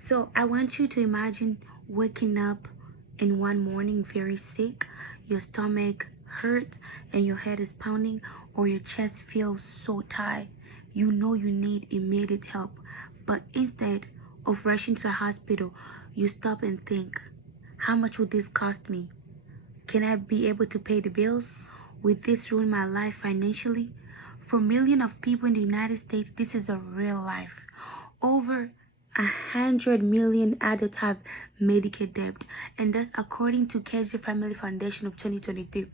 So I want you to imagine waking up in one morning very sick, your stomach hurts and your head is pounding, or your chest feels so tight. You know you need immediate help, but instead of rushing to the hospital, you stop and think, how much would this cost me? Can I be able to pay the bills? Will this ruin my life financially? For millions of people in the United States, this is a real life. Over 100 million adults have Medicaid debt, and that's according to Kiza Family Foundation of 2023.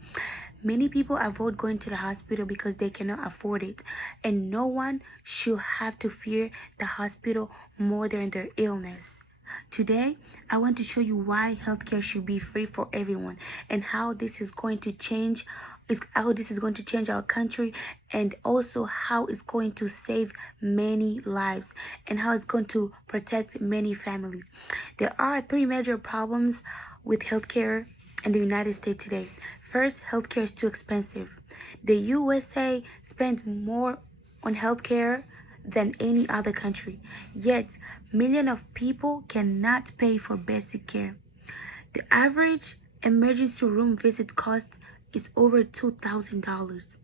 Many people avoid going to the hospital because they cannot afford it, and no one should have to fear the hospital more than their illness. Today, I want to show you why healthcare should be free for everyone and how this is going to change our country, and also how it's going to save many lives and how it's going to protect many families. There are three major problems with healthcare in the United States today. First, healthcare is too expensive. The USA spends more on healthcare than any other country, yet millions of people cannot pay for basic care. The average emergency room visit cost is over $2,000,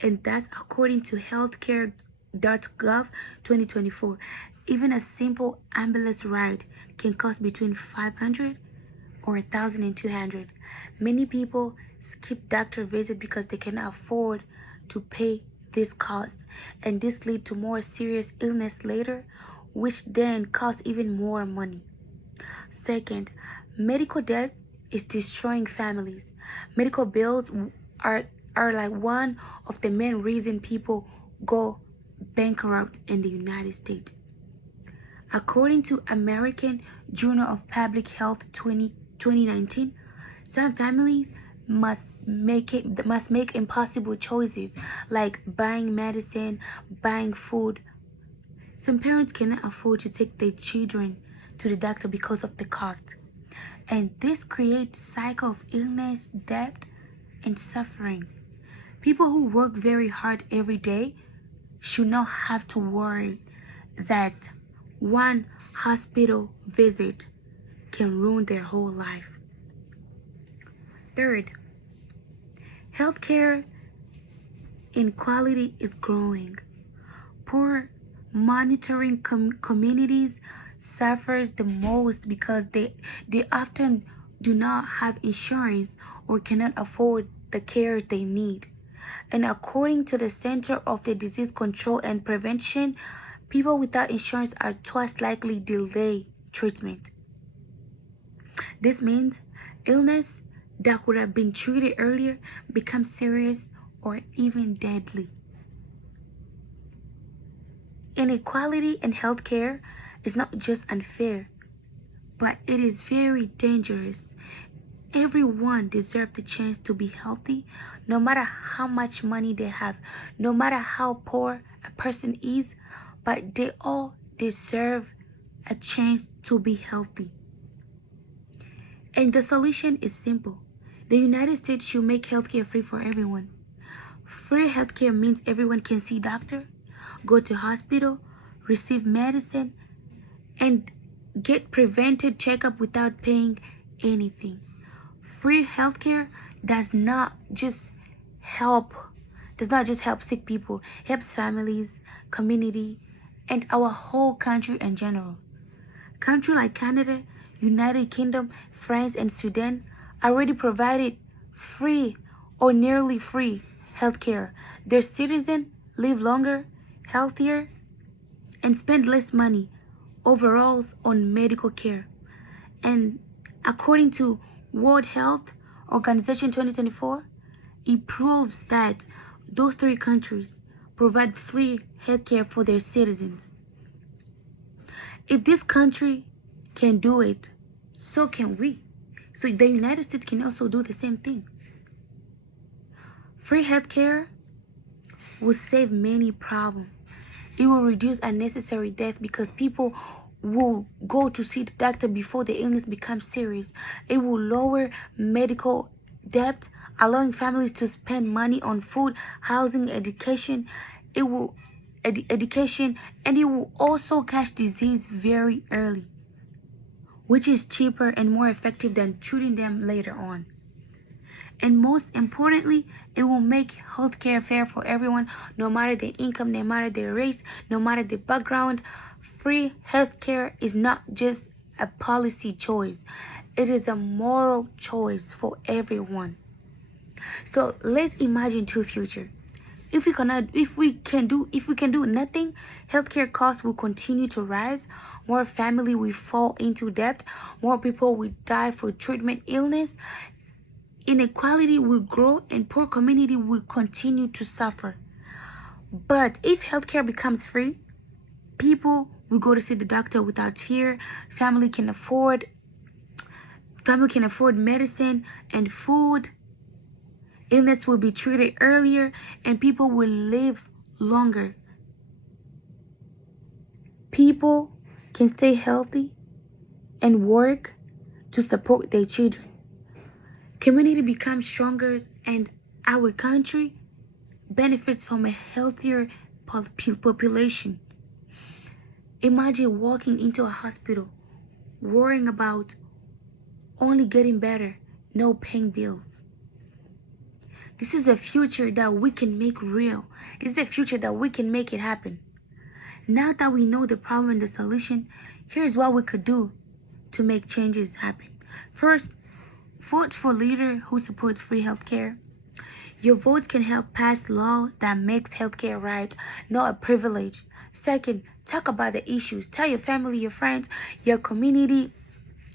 and that's according to healthcare.gov 2024. Even a simple ambulance ride can cost between 500 or 1,200. Many people skip doctor visit because they cannot afford to pay this cost, and this lead to more serious illness later, which then costs even more money. Second, medical debt is destroying families. Medical bills are are like one of the main reason people go bankrupt in the United States. According to American Journal of Public Health 2019, some families must make impossible choices like buying medicine, buying food. Some parents cannot afford to take their children to the doctor because of the cost. And this creates cycle of illness, debt, and suffering. People who work very hard every day should not have to worry that one hospital visit can ruin their whole life. Third, healthcare inequality is growing. Poor monitoring communities suffers the most because they often do not have insurance or cannot afford the care they need. And according to the Center of the Disease Control and Prevention, people without insurance are twice likely delay treatment. This means illness that would have been treated earlier becomes serious or even deadly. Inequality in healthcare is not just unfair, but it is very dangerous. Everyone deserves the chance to be healthy, no matter how much money they have, no matter how poor a person is, but they all deserve a chance to be healthy. And the solution is simple. The United States should make healthcare free for everyone. Free healthcare means everyone can see doctor, go to hospital, receive medicine, and get preventive checkup without paying anything. Free healthcare does not just help sick people, helps families, community, and our whole country in general. Countries like Canada, United Kingdom, France, and Sweden already provided free or nearly free healthcare. Their citizens live longer, healthier, and spend less money overall on medical care. And according to World Health Organization 2024, it proves that those three countries provide free healthcare for their citizens. If this country can do it, so can we. So the United States can also do the same thing. Free healthcare will save many problems. It will reduce unnecessary death because people will go to see the doctor before the illness becomes serious. It will lower medical debt, allowing families to spend money on food, housing, education. It will education, and it will also catch disease very early. which is cheaper and more effective than treating them later on. And most importantly, it will make healthcare fair for everyone, no matter their income, no matter their race, no matter their background. Free healthcare is not just a policy choice, it is a moral choice for everyone. So let's imagine two futures. If we can do nothing, healthcare costs will continue to rise, more family will fall into debt, more people will die for treatment illness, inequality will grow, and poor community will continue to suffer. But if healthcare becomes free, people will go to see the doctor without fear, family can afford medicine and food, illness will be treated earlier, and people will live longer. People can stay healthy and work to support their children. Community becomes stronger, and our country benefits from a healthier population. Imagine walking into a hospital worrying about only getting better, no paying bills. This is a future that we can make real. This is a future that we can make it happen. Now that we know the problem and the solution, here's what we could do to make changes happen. First, vote for leaders who support free healthcare. Your vote can help pass law that makes healthcare right, not a privilege. Second, talk about the issues. Tell your family, your friends, your community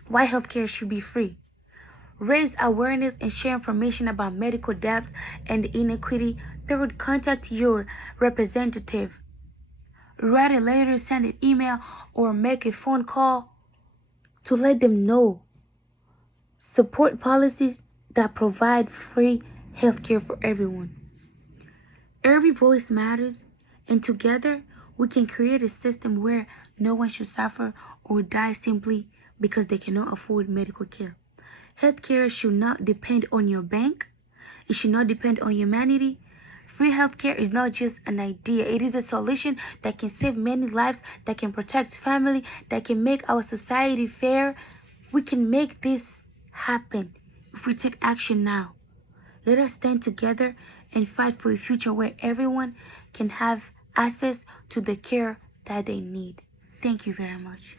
why healthcare should be free. Raise awareness and share information about medical debt and inequity. Third, contact your representative. Write a letter, send an email, or make a phone call to let them know. Support policies that provide free healthcare for everyone. Every voice matters, and together we can create a system where no one should suffer or die simply because they cannot afford medical care. Healthcare should not depend on your bank. It should not depend on humanity. Free healthcare is not just an idea. It is a solution that can save many lives, that can protect family, that can make our society fair. We can make this happen if we take action now. Let us stand together and fight for a future where everyone can have access to the care that they need. Thank you very much.